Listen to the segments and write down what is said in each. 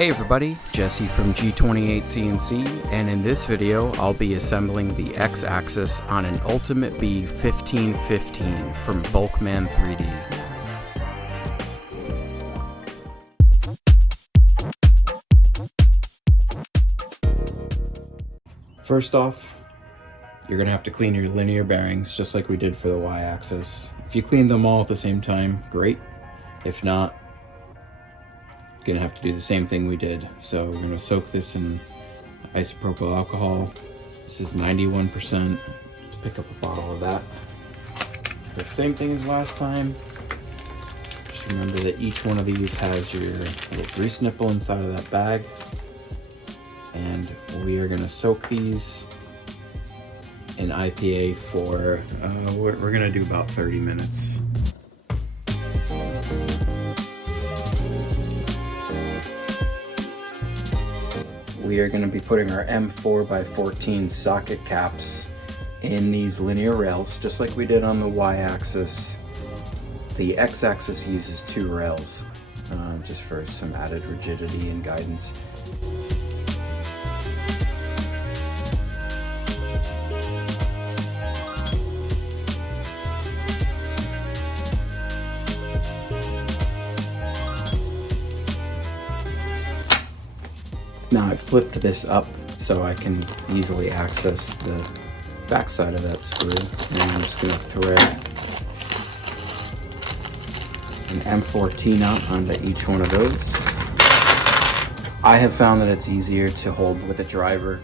Hey everybody, Jesse from G28 CNC, and in this video I'll be assembling the X-axis on an Ultimate B 1515 from BulkMan 3D. First off, you're going to have to clean your linear bearings just like we did for the Y-axis. If you clean them all at the same time, great. If not, you're gonna have to do the same thing we did. So we're gonna soak this in isopropyl alcohol. This is 91%. Let's pick up a bottle of that. The same thing as last time. Just remember that each one of these has your little grease nipple inside of that bag. And we are gonna soak these in IPA for, we're gonna do about 30 minutes. We are going to be putting our M4x14 socket caps in these linear rails, just like we did on the Y-axis. The X-axis uses 2 rails, just for some added rigidity and guidance. Now I flipped this up so I can easily access the back side of that screw, and I'm just going to thread an M14 out onto each one of those. I have found that it's easier to hold with a driver.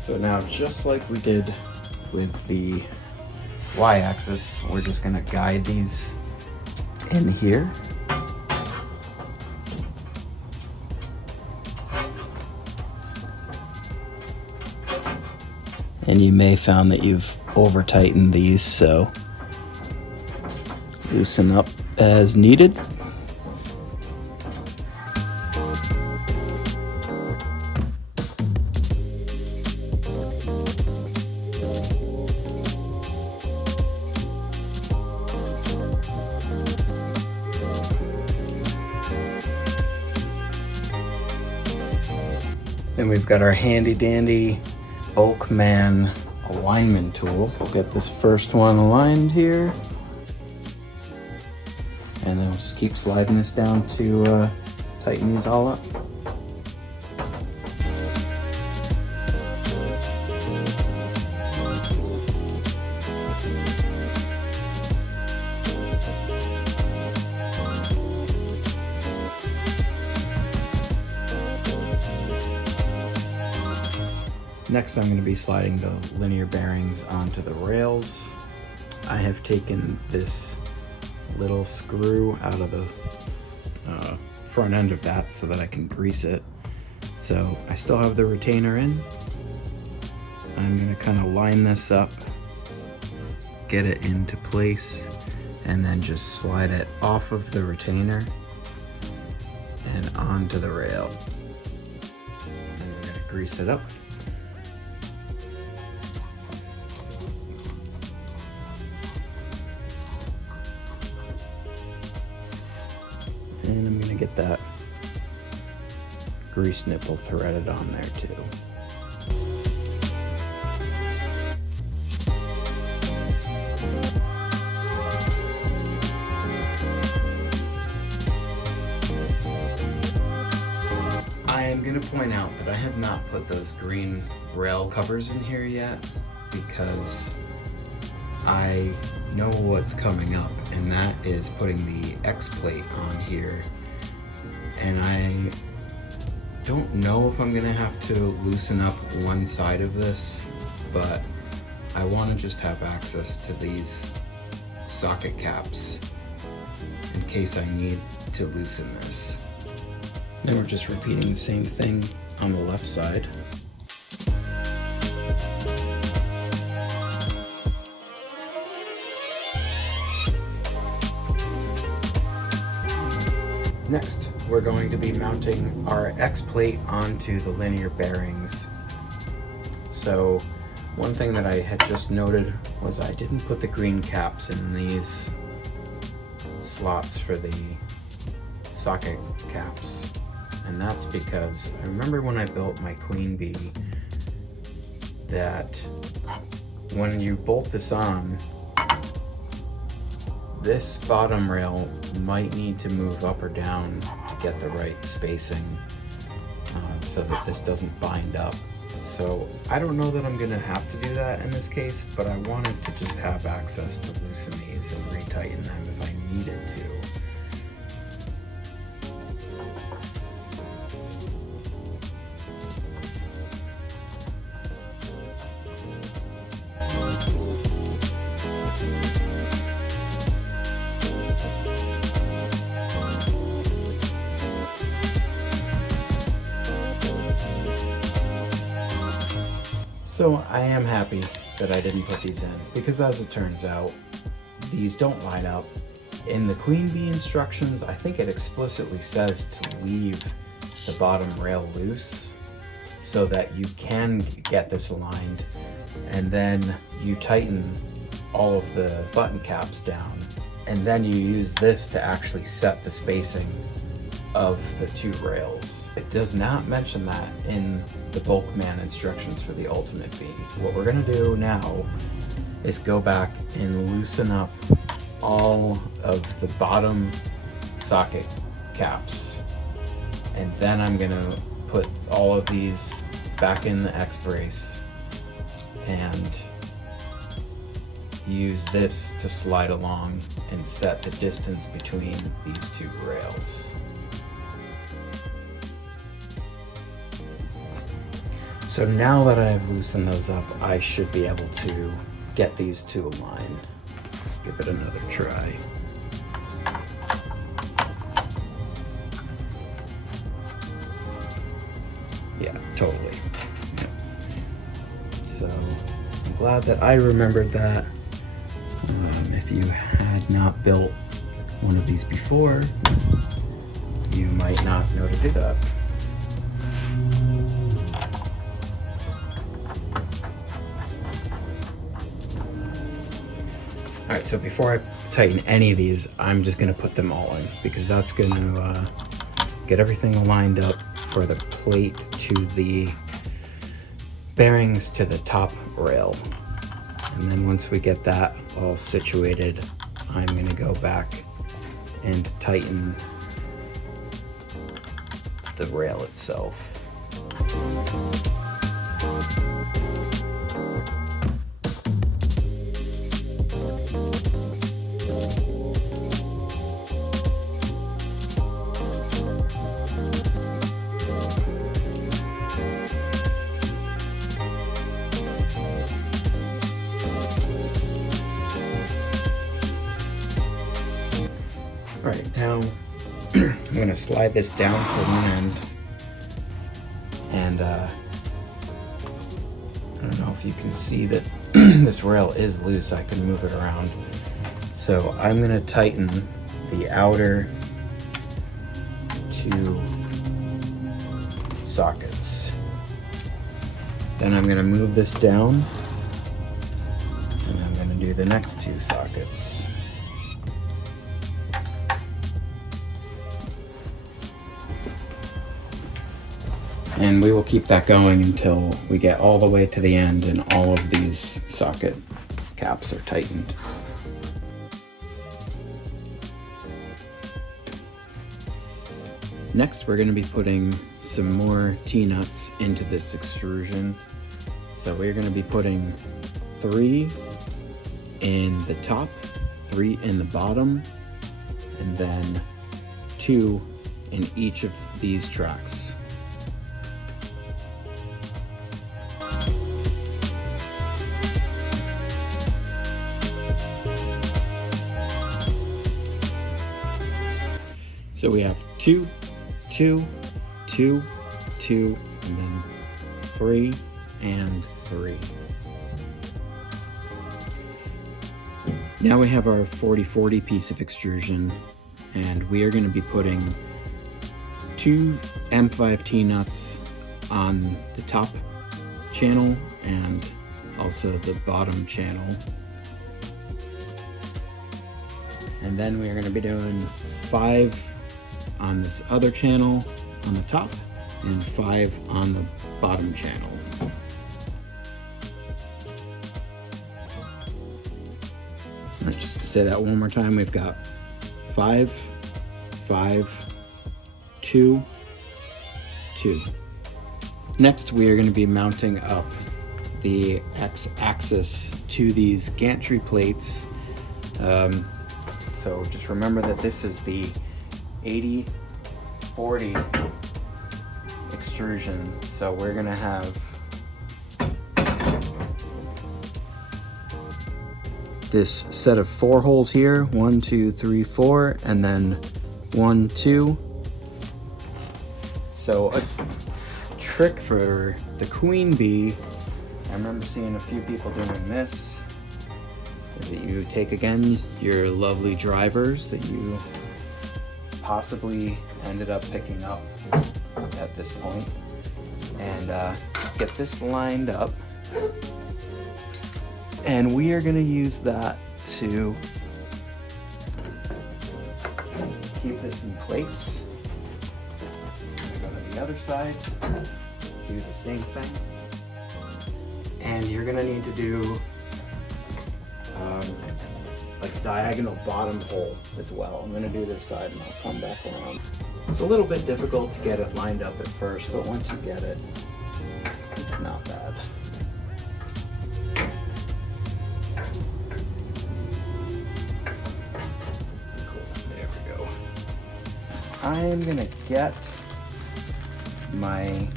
So now, just like we did with the Y-axis, we're just going to guide these in here. And you may found that you've over tightened these, so loosen up as needed. Then we've got our handy dandy BulkMan alignment tool. We'll get this first one aligned here. And then we'll just keep sliding this down to tighten these all up. Next, I'm going to be sliding the linear bearings onto the rails. I have taken this little screw out of the front end of that so that I can grease it. So I still have the retainer in. I'm going to kind of line this up, get it into place, and then just slide it off of the retainer and onto the rail. And we're going to grease it up. And I'm going to get that grease nipple threaded on there too. I am going to point out that I have not put those green rail covers in here yet because I know what's coming up, and that is putting the X plate on here, and I don't know if I'm gonna have to loosen up one side of this, but I want to just have access to these socket caps in case I need to loosen this. Then we're just repeating the same thing on the left side. Next, we're going to be mounting our X plate onto the linear bearings. So one thing that I had just noted was I didn't put the green caps in these slots for the socket caps. And that's because I remember when I built my Queen Bee that when you bolt this on, this bottom rail might need to move up or down to get the right spacing so that this doesn't bind up. So I don't know that I'm going to have to do that in this case, but I wanted to just have access to loosen these and retighten them if I needed to. So I am happy that I didn't put these in, because as it turns out, these don't line up. In the Queen Bee instructions, I think it explicitly says to leave the bottom rail loose so that you can get this aligned, and then you tighten all of the button caps down, and then you use this to actually set the spacing of the two rails. It does not mention that in the BulkMan instructions for the Ultimate Bee. What we're going to do now is go back and loosen up all of the bottom socket caps, and then I'm going to put all of these back in the X-brace and use this to slide along and set the distance between these two rails. So now that I've loosened those up, I should be able to get these two aligned. Let's give it another try. Yeah, totally. Yep. So I'm glad that I remembered that. If you had not built one of these before, you might not know to do that. Alright, so before I tighten any of these, I'm just going to put them all in, because that's going to get everything lined up for the plate to the bearings to the top rail. And then once we get that all situated, I'm going to go back and tighten the rail itself. Alright, now I'm going to slide this down to one end, and I don't know if you can see that this rail is loose. I can move it around. So I'm going to tighten the outer two sockets. Then I'm going to move this down, and I'm going to do the next two sockets. And we will keep that going until we get all the way to the end and all of these socket caps are tightened. Next, we're going to be putting some more T-nuts into this extrusion. So we're going to be putting 3 in the top, 3 in the bottom, and then 2 in each of these tracks. So we have 2, 2, 2, 2, and then 3 and 3. Now we have our 40-40 piece of extrusion, and we are going to be putting 2 M5T nuts on the top channel and also the bottom channel. And then we're going to be doing 5 on this other channel on the top and 5 on the bottom channel. All right, just to say that one more time, we've got 5, 5, 2, 2. Next, we are going to be mounting up the X-axis to these gantry plates. So just remember that this is the 80/40 extrusion. So we're going to have this set of 4 holes here, 1, 2, 3, 4, and then 1, 2. So a trick for the queen bee, I remember seeing a few people doing this, is that you take again your lovely drivers that you possibly ended up picking up at this point, and get this lined up. And we are going to use that to keep this in place. Go to the other side, do the same thing. And you're going to need to do like a diagonal bottom hole as well. I'm going to do this side and I'll come back around. It's a little bit difficult to get it lined up at first, but once you get it, it's not bad. I'm gonna get my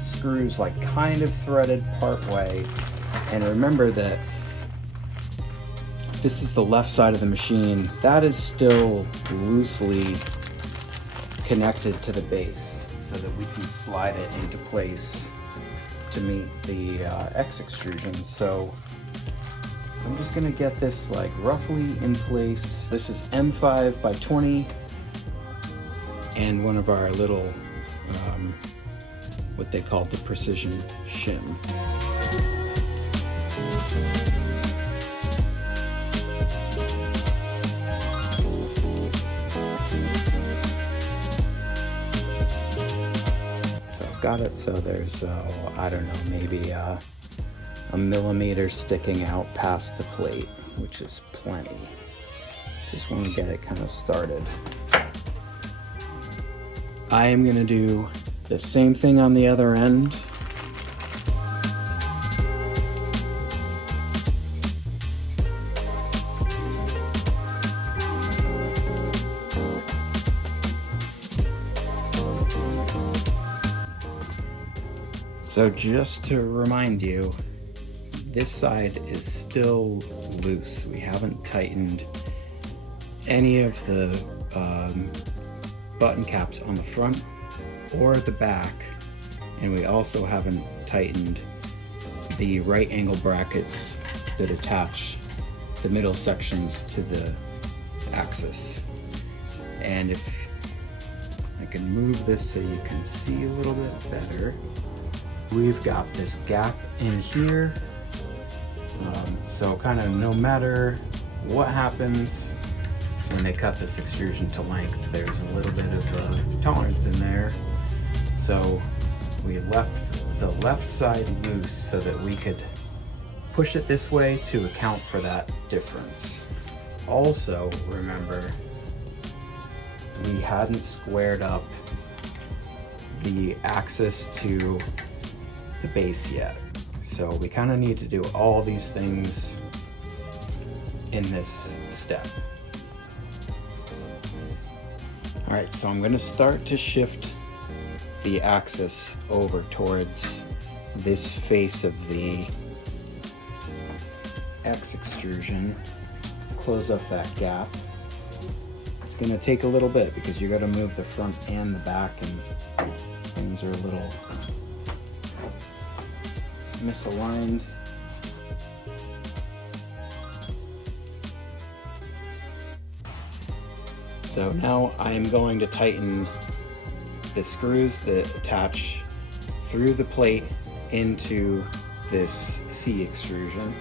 screws like kind of threaded part way, and remember that this is the left side of the machine. That is still loosely connected to the base so that we can slide it into place to meet the X extrusion. So I'm just gonna get this like roughly in place. This is M5 by 20. And one of our little, what they call the precision shim. So I've got it so there's, I don't know, maybe a millimeter sticking out past the plate, which is plenty. Just want to get it kind of started. I am going to do the same thing on the other end. So just to remind you, this side is still loose. We haven't tightened any of the button caps on the front or the back, and we also haven't tightened the right angle brackets that attach the middle sections to the axis. And if I can move this so you can see a little bit better, we've got this gap in here, so kind of no matter what happens when they cut this extrusion to length, there's a little bit of tolerance in there. So we left the left side loose so that we could push it this way to account for that difference. Also, remember, we hadn't squared up the axis to the base yet. So we kind of need to do all these things in this step. All right, so I'm going to start to shift the axis over towards this face of the X extrusion. Close up that gap. It's going to take a little bit because you got to move the front and the back, and things are a little misaligned. So now I am going to tighten the screws that attach through the plate into this C extrusion.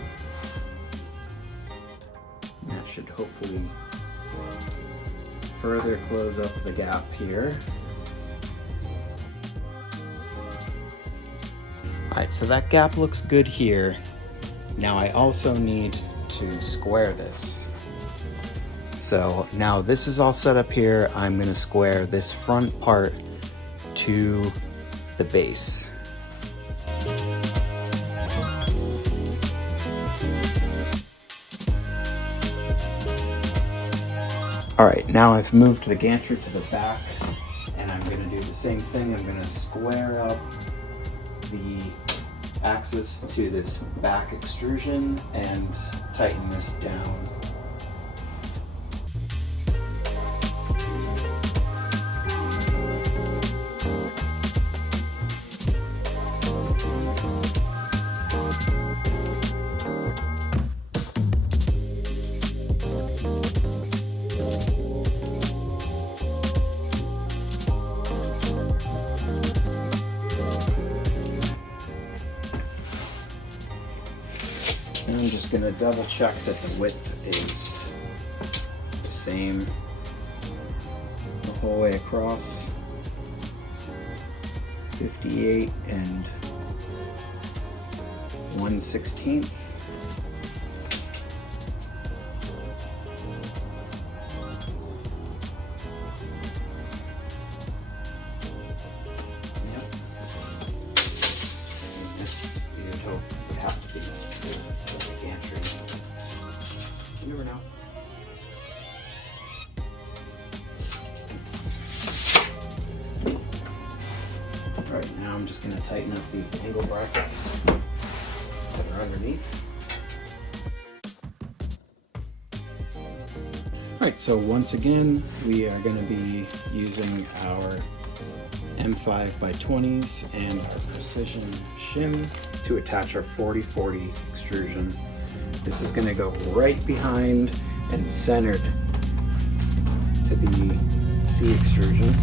That should hopefully further close up the gap here. Alright, so that gap looks good here. Now I also need to square this. So now this is all set up here. I'm going to square this front part to the base. Alright, now I've moved the gantry to the back, and I'm going to do the same thing. I'm going to square up the axis to this back extrusion and tighten this down. And I'm just going to double check that the width is the same the whole way across. 58 and 1/16. This you'd hope would have to be because it's like a gantry. You never know. Alright, now I'm just going to tighten up these angle brackets that are underneath. Alright, so once again, we are going to be using our M5x20s and our precision shim to attach our 40/40 extrusion. This is going to go right behind and centered to the C extrusion.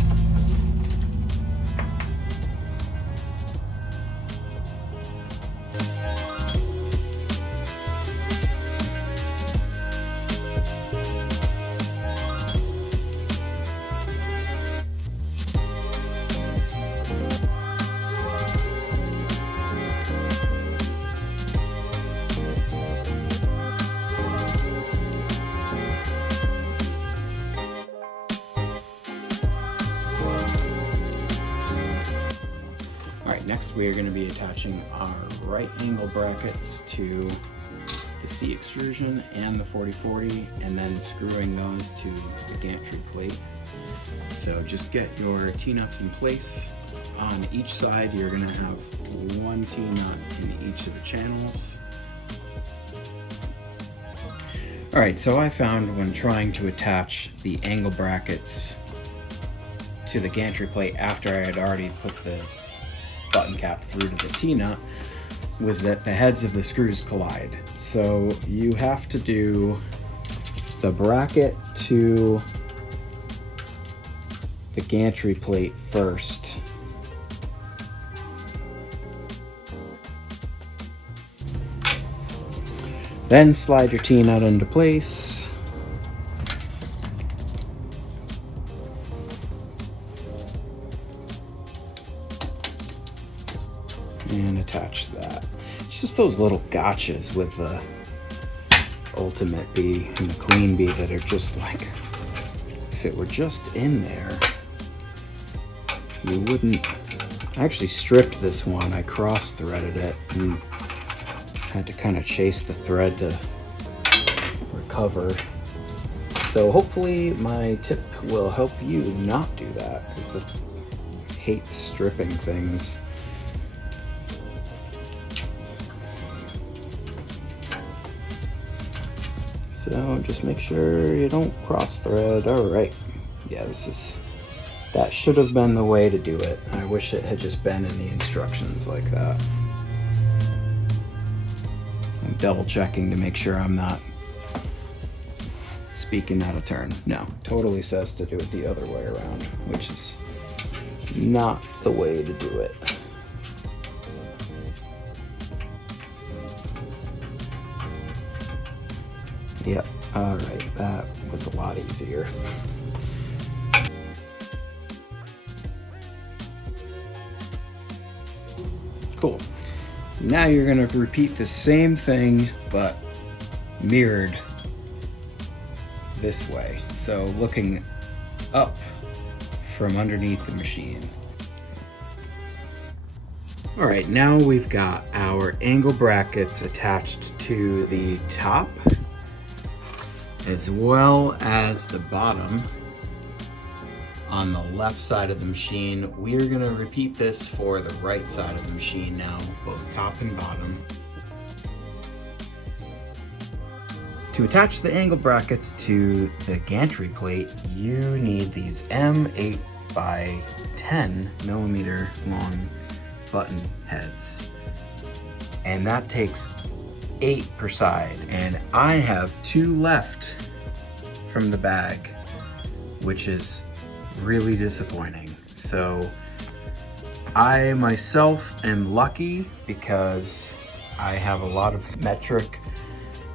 Next, we are going to be attaching our right angle brackets to the C extrusion and the 40/40, and then screwing those to the gantry plate. So just get your T-nuts in place. On each side, you're going to have one T-nut in each of the channels. Alright, so I found when trying to attach the angle brackets to the gantry plate after I had already put the button cap through to the T-nut was that the heads of the screws collide. So you have to do the bracket to the gantry plate first. Then slide your T-nut into place. And attach that. It's just those little gotchas with the Ultimate Bee and the Queen Bee that are just like, if it were just in there, you wouldn't. I actually stripped this one. I cross-threaded it and had to kind of chase the thread to recover. So hopefully my tip will help you not do that, because I hate stripping things. So just make sure you don't cross thread. All right. Yeah, that should have been the way to do it. I wish it had just been in the instructions like that. I'm double checking to make sure I'm not speaking out of turn. No, totally says to do it the other way around, which is not the way to do it. Yep, all right, that was a lot easier. Cool. Now you're gonna repeat the same thing, but mirrored this way. So looking up from underneath the machine. All right, now we've got our angle brackets attached to the top as well as the bottom on the left side of the machine. We're gonna repeat this for the right side of the machine now, both top and bottom. To attach the angle brackets to the gantry plate, you need these M8 by 10 millimeter long button heads. And that takes 8 per side. And I have 2 left from the bag, which is really disappointing. So I myself am lucky because I have a lot of metric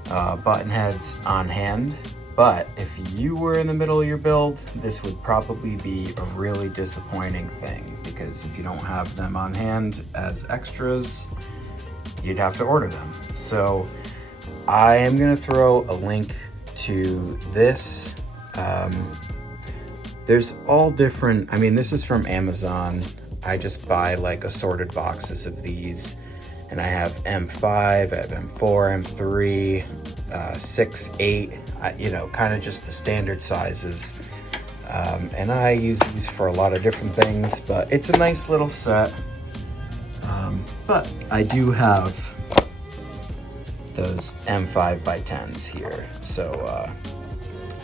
button heads on hand, but if you were in the middle of your build, this would probably be a really disappointing thing, because if you don't have them on hand as extras, you'd have to order them. So I am gonna throw a link to this. There's all different, I mean, this is from Amazon. I just buy like assorted boxes of these. And I have M5, I have M4, M3, 6, 8, you know, kind of just the standard sizes. And I use these for a lot of different things, but it's a nice little set. But I do have those M5 by 10s here. So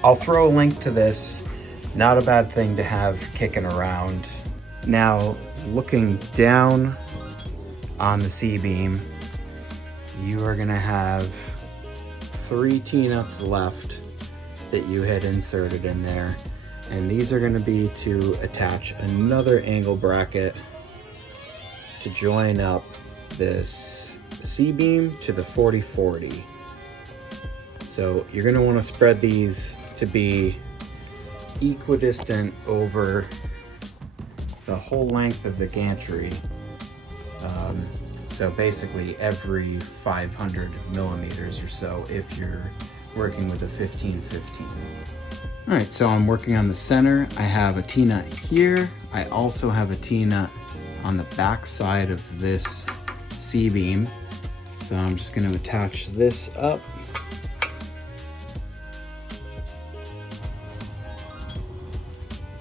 I'll throw a link to this. Not a bad thing to have kicking around. Now, looking down on the C-beam, you are gonna have 3 T-nuts left that you had inserted in there. And these are gonna be to attach another angle bracket to join up this C-beam to the 40/40. So you're gonna wanna spread these to be equidistant over the whole length of the gantry. So basically every 500 millimeters or so if you're working with a 15-15. All right, so I'm working on the center. I have a T-nut here. I also have a T-nut on the back side of this C-beam. So I'm just gonna attach this up.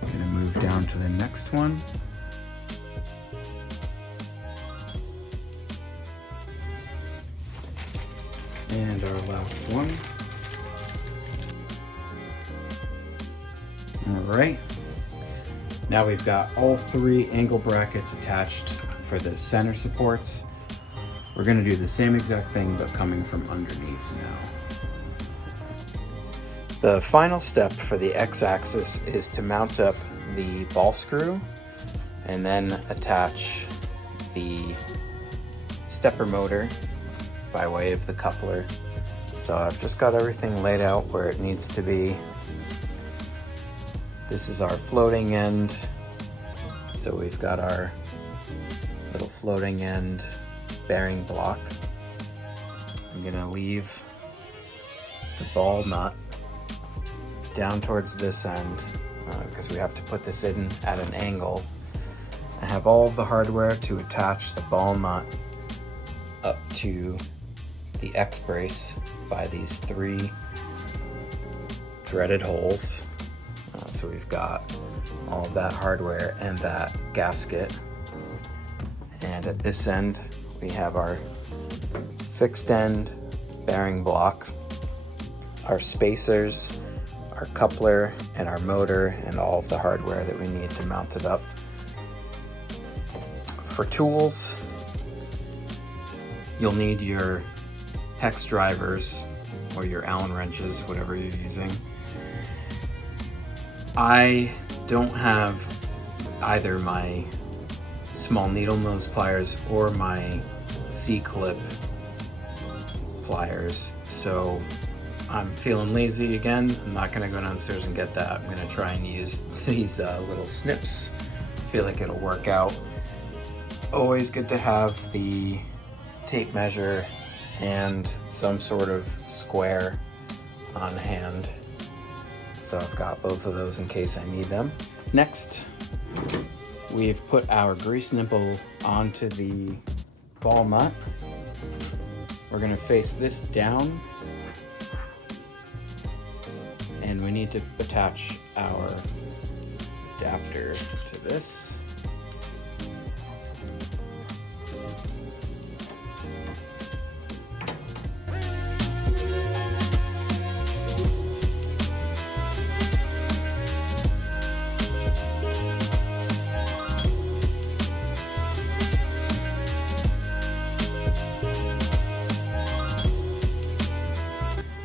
I'm gonna move down to the next one. And our last one. All right. Now we've got all 3 angle brackets attached for the center supports. We're gonna do the same exact thing, but coming from underneath now. The final step for the X-axis is to mount up the ball screw and then attach the stepper motor by way of the coupler. So I've just got everything laid out where it needs to be. This is our floating end. So we've got our little floating end bearing block. I'm gonna leave the ball nut down towards this end because we have to put this in at an angle. I have all of the hardware to attach the ball nut up to the X brace by these 3 threaded holes. So we've got all of that hardware and that gasket. And at this end, we have our fixed end bearing block, our spacers, our coupler, and our motor, and all of the hardware that we need to mount it up. For tools, you'll need your hex drivers or your Allen wrenches, whatever you're using. I don't have either my small needle nose pliers or my C-clip pliers. So I'm feeling lazy again. I'm not gonna go downstairs and get that. I'm gonna try and use these little snips. Feel like it'll work out. Always good to have the tape measure and some sort of square on hand. So I've got both of those in case I need them. Next, we've put our grease nipple onto the ball nut. We're gonna face this down, and we need to attach our adapter to this.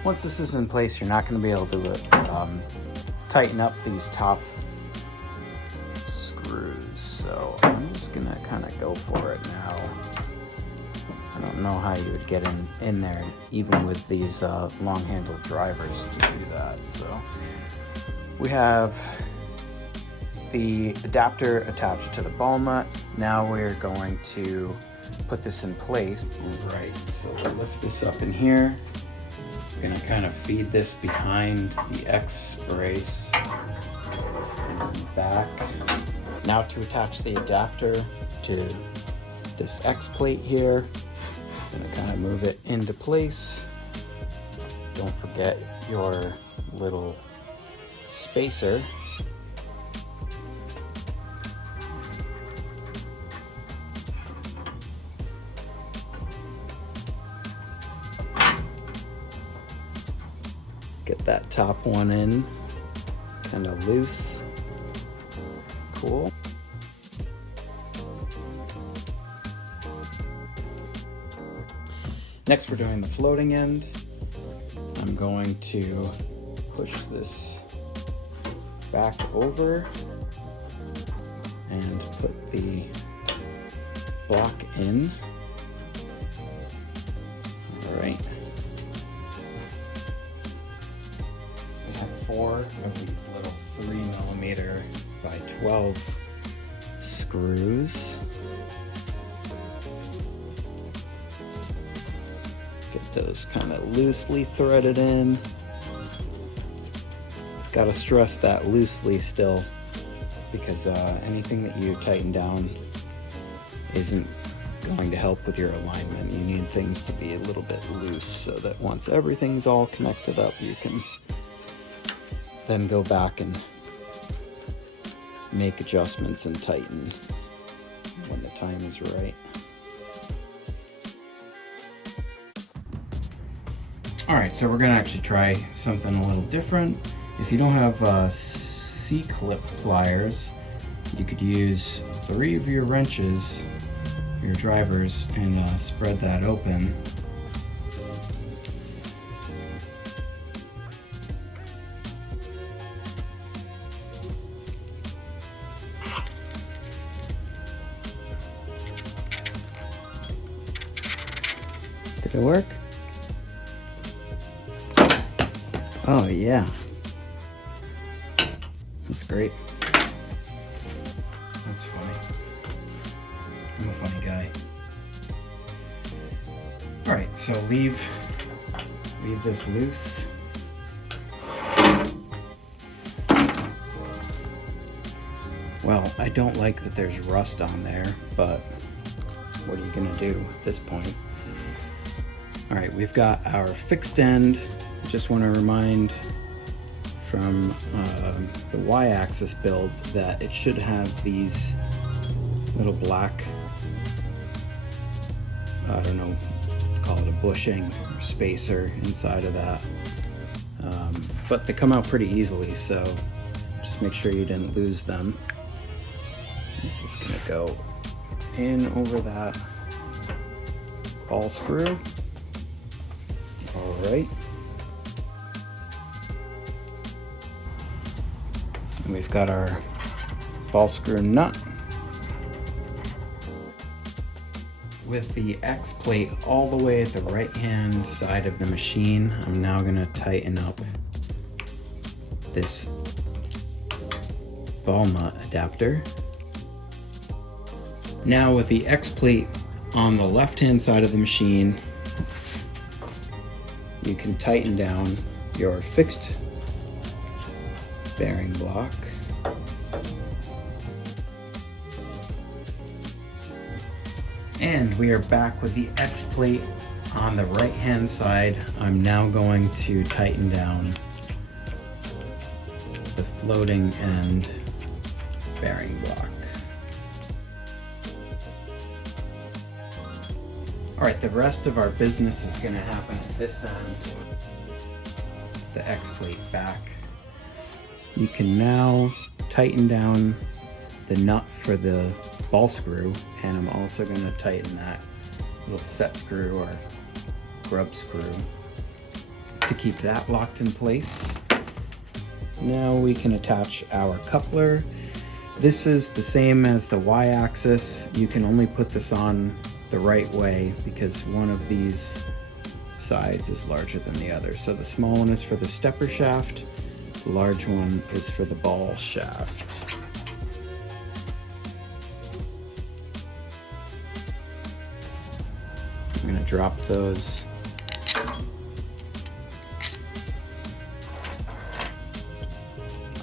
Once this is in place, you're not going to be able to tighten up these top screws. So I'm just going to kind of go for it now. I don't know how you would get in there, even with these long-handled drivers, to do that. So we have the adapter attached to the ball nut. Now we're going to put this in place. All right, so we'll lift this up in here. We're gonna kind of feed this behind the X brace and back. Now to attach the adapter to this X plate here, I'm gonna kind of move it into place. Don't forget your little spacer. Get that top one in, kind of loose. Cool. Next, we're doing the floating end. I'm going to push this back over and put the block in. All right. 4 of these little 3mm by 12 screws. Get those kind of loosely threaded in. Gotta stress that loosely still, because anything that you tighten down isn't going to help with your alignment. You need things to be a little bit loose so that once everything's all connected up, you can then go back and make adjustments and tighten when the time is right. All right, so we're gonna actually try something a little different. If you don't have C-clip pliers, you could use 3 of your wrenches, your drivers, and spread that open. Did it work? Oh yeah. That's great. That's funny. I'm a funny guy. Alright, so leave this loose. Well, I don't like that there's rust on there, but what are you gonna do at this point? All right, we've got our fixed end. I just want to remind from the Y-axis build that it should have these little black, I don't know, call it a bushing or spacer inside of that. But they come out pretty easily, so just make sure you didn't lose them. This is gonna go in over that ball screw. All right. And we've got our ball screw nut. With the X plate all the way at the right hand side of the machine, I'm now going to tighten up this ball nut adapter. Now with the X plate on the left hand side of the machine, you can tighten down your fixed bearing block. And we are back with the X plate on the right hand side. I'm now going to tighten down the floating end bearing block. All right, the rest of our business is going to happen at this end. The X plate back. You can now tighten down the nut for the ball screw, and I'm also going to tighten that little set screw or grub screw to keep that locked in place. Now we can attach our coupler. This is the same as the Y-axis. You can only put this on the right way because one of these sides is larger than the other. So the small one is for the stepper shaft, the large one is for the ball shaft. I'm going to drop those.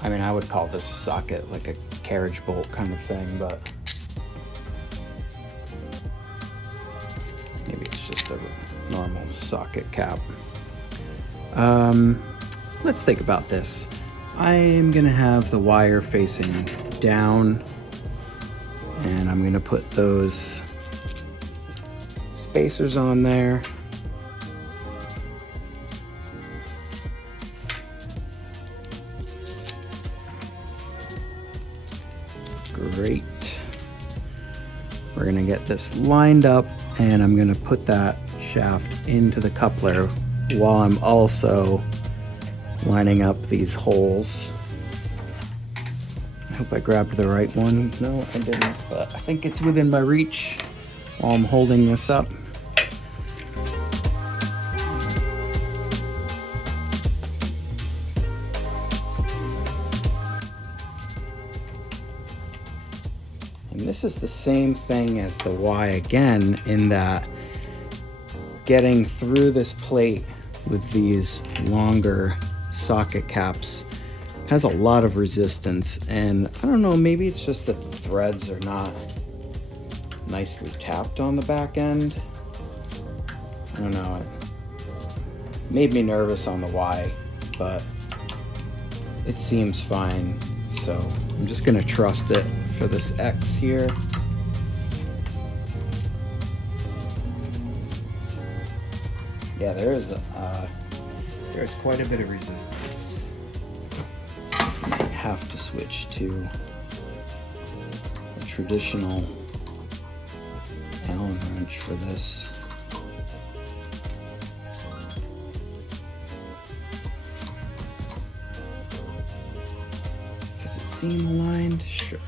I mean, I would call this a socket, like a carriage bolt kind of thing, but maybe it's just a normal socket cap. Let's think about this. I'm going to have the wire facing down, and I'm going to put those spacers on there. Great. We're gonna get this lined up, and I'm gonna put that shaft into the coupler while I'm also lining up these holes. I hope I grabbed the right one. No, I didn't, but I think it's within my reach while I'm holding this up. And this is the same thing as the Y again, in that getting through this plate with these longer socket caps has a lot of resistance, and I don't know, maybe it's just that the threads are not nicely tapped on the back end. I don't know, it made me nervous on the Y, but it seems fine, so I'm just gonna trust it for this X here. Yeah, there's quite a bit of resistance. I have to switch to a traditional Allen wrench for this. Does it seem aligned? Sure.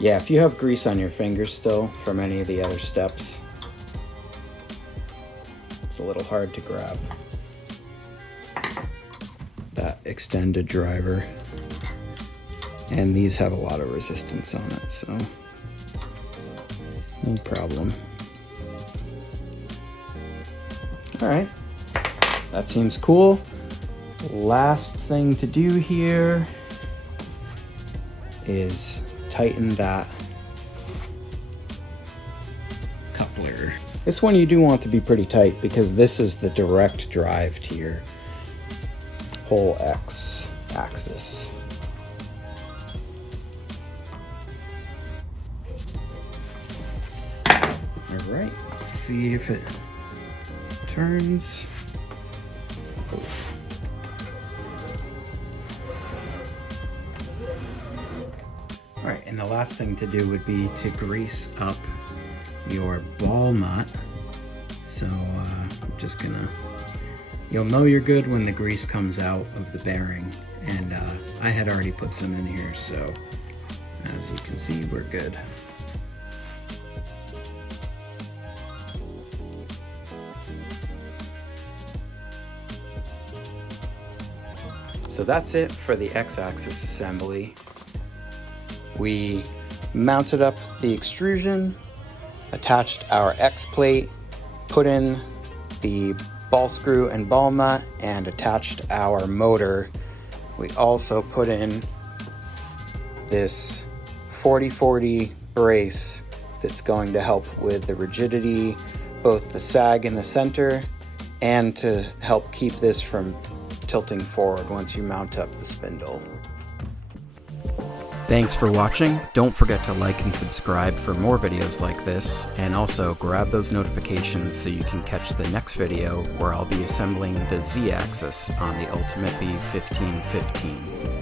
Yeah, if you have grease on your fingers still from any of the other steps, it's a little hard to grab that extended driver. And these have a lot of resistance on it, so no problem. All right, that seems cool. Last thing to do here is tighten that coupler. This one you do want to be pretty tight because this is the direct drive to your whole X axis. All right, let's see if it turns. All right, and the last thing to do would be to grease up your ball nut. So I'm just gonna You'll know you're good when the grease comes out of the bearing, and I had already put some in here, so as you can see, we're good. So that's it for the X-axis assembly. We mounted up the extrusion, attached our X plate, put in the ball screw and ball nut, and attached our motor. We also put in this 40-40 brace that's going to help with the rigidity, both the sag in the center, and to help keep this from tilting forward once you mount up the spindle. Thanks for watching. Don't forget to like and subscribe for more videos like this, and also grab those notifications so you can catch the next video where I'll be assembling the Z-axis on the Ultimate B 1515.